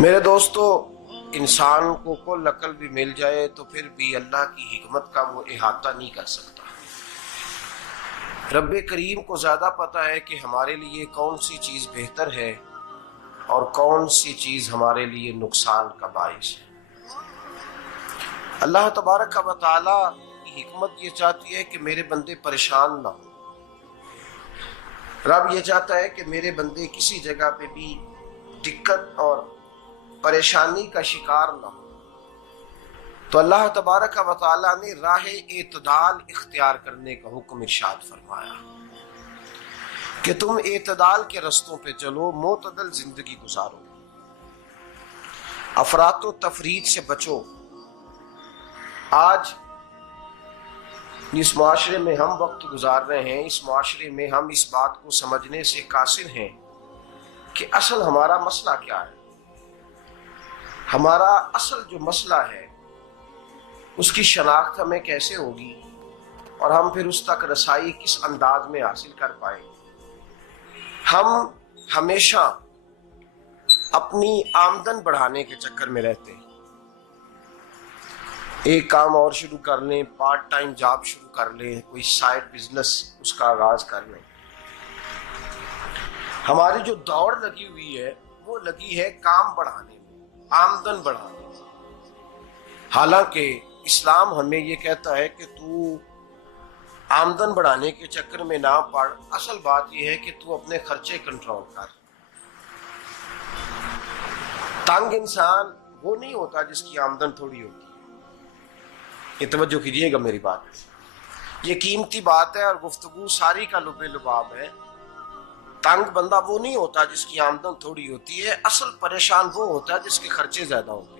मेरे दोस्तों, इंसान को कुल अकल भी मिल जाए तो फिर भी अल्लाह की हिकमत का वो इहाता नहीं कर सकता। रब्बे करीम को ज्यादा पता है कि हमारे लिए कौन सी चीज बेहतर है और कौन सी चीज हमारे लिए नुकसान का बाइस है। अल्लाह तबारक व तआला की हिकमत ये चाहती है कि मेरे बंदे परेशान ना हो। रब ये चाहता है कि मेरे बंदे किसी जगह पे भी दिक्कत और परेशानी का शिकार ना हो। तो अल्लाह तबारक व तआला ने राहे एतदाल इख्तियार करने का हुक्म इरशाद फरमाया कि तुम एतदाल के रस्तों पे चलो, मोतदल जिंदगी गुजारो, अफरातो तफरीद से बचो। आज जिस माशरे में हम वक्त गुजार रहे हैं, इस माशरे में हम इस बात को समझने से कासिर हैं कि असल हमारा मसला क्या है। हमारा असल जो मसला है उसकी शनाख्त हमें कैसे होगी और हम फिर उस तक रसाई किस अंदाज में हासिल कर पाए। हम हमेशा अपनी आमदन बढ़ाने के चक्कर में रहते हैं। एक काम और शुरू कर लें, पार्ट टाइम जॉब शुरू कर लें, कोई साइड बिजनेस उसका आगाज कर लें। हमारी जो दौड़ लगी हुई है वो लगी है काम बढ़ाने में, आमदन बढ़ाने में। हालांकि इस्लाम हमें ये कहता है कि तू आमदन बढ़ाने के चक्कर में ना पड़। असल बात यह है कि तू अपने खर्चे कंट्रोल कर। तंग इंसान वो नहीं होता जिसकी आमदन थोड़ी होती है। ये तवज्जो कीजिएगा मेरी बात, ये कीमती बात है और गुफ्तगू सारी का लुबे लुबाब है। तंग बंदा वो नहीं होता जिसकी आमदन थोड़ी होती है। असल परेशान वो होता है जिसके खर्चे ज्यादा होते हैं।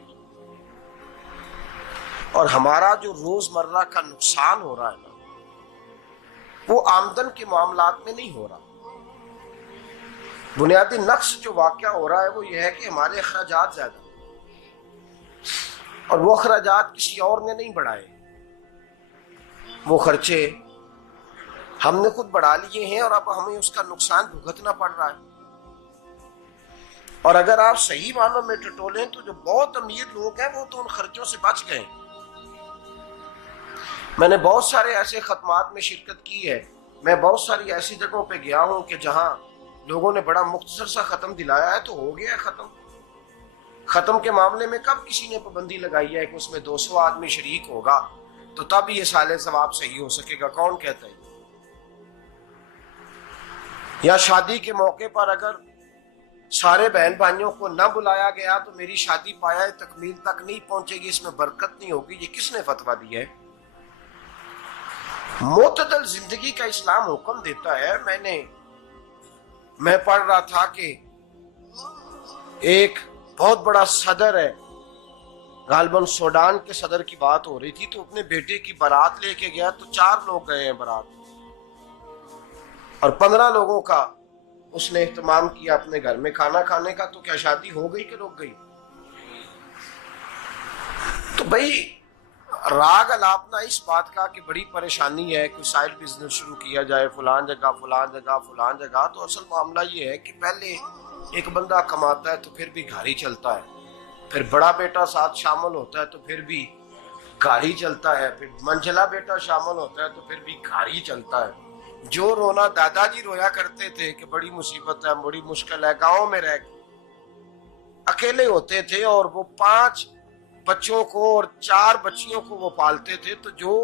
और हमारा जो रोजमर्रा का नुकसान हो रहा है ना, वो आमदन के मामलात में नहीं हो रहा। बुनियादी नक्श जो वाकया हो रहा है वो ये है कि हमारे अखराजात ज्यादा, और वो अखराजात किसी और ने नहीं बढ़ाए। वो खर्चे हमने खुद बढ़ा लिए हैं और अब हमें उसका नुकसान भुगतना पड़ रहा है। और अगर आप सही मानों में टटोलें तो जो बहुत अमीर लोग हैं वो तो उन खर्चों से बच गए। मैंने बहुत सारे ऐसे खत्मात में शिरकत की है। मैं बहुत सारी ऐसी जगहों पे गया हूं कि जहां लोगों ने बड़ा मुख्तसर सा खत्म दिलाया है तो हो गया खत्म। खत्म के मामले में कब किसी ने पाबंदी लगाई है कि उसमें 200 आदमी शरीक होगा तो तब ये साले सवाब सही हो सकेगा? कौन कहता है? या शादी के मौके पर अगर सारे बहन भाइयों को न बुलाया गया तो मेरी शादी पाया तकमील तक नहीं पहुंचेगी, इसमें बरकत नहीं होगी। ये किसने फतवा दिया है? मोतदल जिंदगी का इस्लाम हुक्म देता है। मैं पढ़ रहा था कि एक बहुत बड़ा सदर है, गालबन सूडान के सदर की बात हो रही थी, तो अपने बेटे की बारात लेके गया तो 4 लोग गए हैं बारात, और 15 लोगों का उसने एहतमाम किया अपने घर में खाना खाने का। तो क्या शादी हो गई कि रुक गई? तो भाई राग अलापना इस बात का कि बड़ी परेशानी है, कोई साइड बिजनेस शुरू किया जाए फलान जगह फलान जगह फलान जगह। तो असल मामला ये है कि पहले एक बंदा कमाता है तो फिर भी घर ही चलता है, फिर बड़ा बेटा साथ शामिल होता है तो फिर भी घर ही चलता है, फिर मंझला बेटा शामिल होता है तो फिर भी घर ही चलता है। जो रोना दादाजी रोया करते थे कि बड़ी मुसीबत है, बड़ी मुश्किल है, गांव में रह अकेले होते थे और वो 5 बच्चों को और 4 बच्चियों को वो पालते थे। तो जो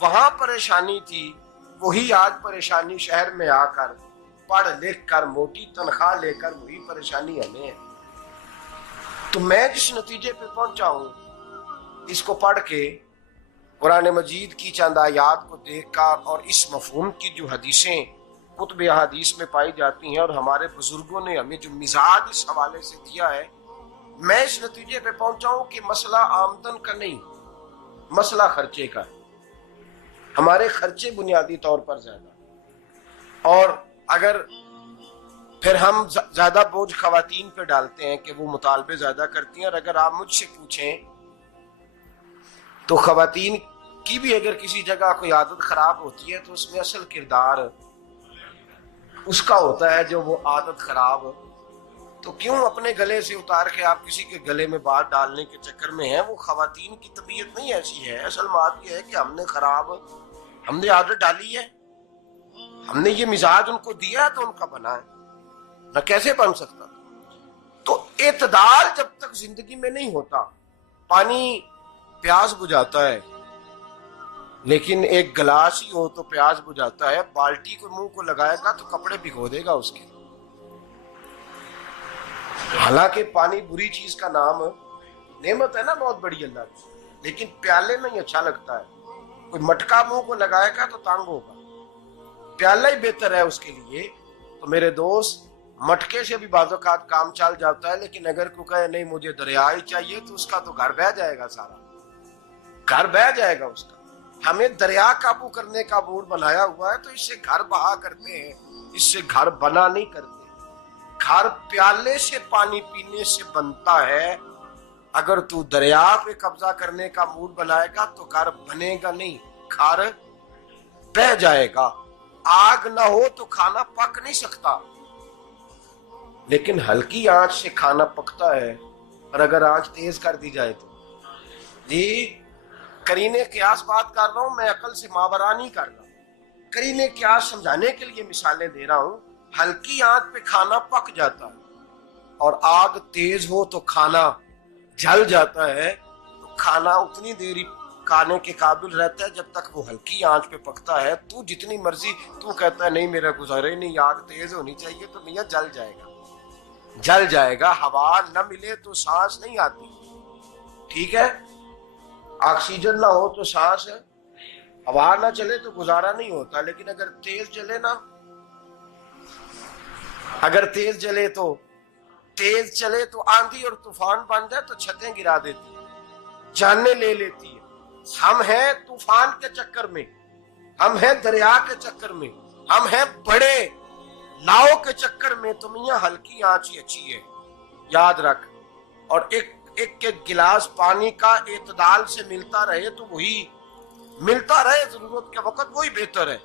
वहां परेशानी थी वही आज परेशानी शहर में आकर पढ़ लिख कर मोटी तनख्वाह लेकर वही परेशानी हमें है। तो मैं जिस नतीजे पे पहुंचा हूं इसको पढ़ के, कुरान मजीद की चंद आयात को देखकर और इस मफहूम की जो हदीसें कुतुब हदीस में पाई जाती हैं और हमारे बुजुर्गों ने हमें जो मिजाज इस हवाले से दिया है, मैं इस नतीजे पे पहुंचा हूं कि मसला आमदन का नहीं, मसला खर्चे का है। हमारे खर्चे बुनियादी तौर पर ज्यादा, और अगर फिर हम ज्यादा बोझ खवातीन पे डालते हैं कि वो मुतालबे ज्यादा करती हैं। और अगर आप मुझसे पूछें तो खवातीन की भी अगर किसी जगह कोई आदत खराब होती है तो उसमें असल किरदार उसका होता है जो वो आदत खराब तो क्यों अपने गले से उतार के आप किसी के गले में बात डालने के चक्कर में है? वो खवातीन की तबीयत नहीं ऐसी है। असल बात यह है कि हमने आदत डाली है, हमने ये मिजाज उनको दिया है तो उनका बना है, न कैसे बन सकता। तो एतदाल जब तक जिंदगी में नहीं होता, पानी प्यास बुझाता है, लेकिन एक गिलास ही हो तो प्यास बुझाता है। बाल्टी को मुंह को लगाएगा तो कपड़े भिगो देगा उसके। हालांकि पानी बुरी चीज का नाम नेमत है ना, बहुत बड़ी अल्लाह की, लेकिन प्याले में ही अच्छा लगता है। कोई मटका मुंह को लगाएगा तो तांग होगा, प्याला ही बेहतर है उसके लिए। तो मेरे दोस्त, मटके से भी बाज़-औक़ात काम चल जाता है, लेकिन अगर कोई कहे नहीं मुझे दरिया ही चाहिए तो उसका तो घर बह जाएगा, सारा घर बह जाएगा उसका। हमें दरिया काबू करने का मूड बनाया हुआ है तो इससे घर बहा करते हैं, इससे घर बना नहीं करते। घर प्याले से पानी पीने से बनता है। अगर तू दरिया पे कब्जा करने का मूड बनाएगा तो घर बनेगा नहीं, घर बह जाएगा। आग ना हो तो खाना पक नहीं सकता, लेकिन हल्की आंच से खाना पकता है। और अगर आंच तेज कर दी जाए तो जी, करीने क्यास बात कर रहा हूं मैं, अकल से मावरा नहीं कर रहा। करीने क्यास समझाने के लिए मिसालें दे रहा हूं। हल्की आंच पे खाना पक जाता है और आग तेज हो तो खाना जल जाता है। तो खाना उतनी देर खाने के काबिल रहता है जब तक वो हल्की आंच पे पकता है। तू जितनी मर्जी तू कहता है नहीं मेरा गुजारे नहीं, आग तेज होनी चाहिए, तो मियां जल जाएगा, जल जाएगा। हवा न मिले तो सांस नहीं आती, ठीक है? ऑक्सीजन ना हो तो सांस है, हवा ना चले तो गुजारा नहीं होता। लेकिन अगर तेज जले ना, अगर तेज जले तो तेज चले तो आंधी और तूफान बन जाए तो छतें गिरा देती है, जाने ले लेती है। हम हैं तूफान के चक्कर में, हम हैं दरिया के चक्कर में, हम हैं बड़े नाव के चक्कर में। तो मियां हल्की आंच ही अच्छी है, याद रख। और एक गिलास पानी का एतदाल से मिलता रहे तो वही मिलता रहे, जरूरत के वक्त वही बेहतर है।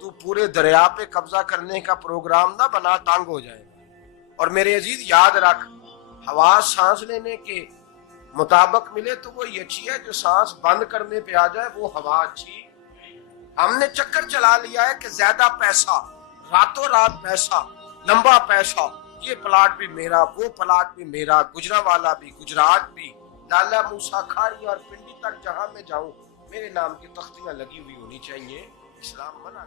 तू पूरे दरिया पे कब्जा करने का प्रोग्राम ना बना, तांग हो जाएगा। और मेरे अजीज याद रख, हवा सांस लेने के मुताबिक मिले तो वो अच्छी है, जो सांस बंद करने पे आ जाए वो हवा अच्छी। हमने चक्कर चला लिया है कि ज्यादा पैसा, रातों रात पैसा, लंबा पैसा, ये प्लाट भी मेरा, वो प्लाट भी मेरा, गुजरावाला भी, गुजरात भी, लाला मूसा खाड़ी और पिंडी तक जहां मैं जाऊं मेरे नाम की तख्तियां लगी हुई होनी चाहिए। इस्लाम मना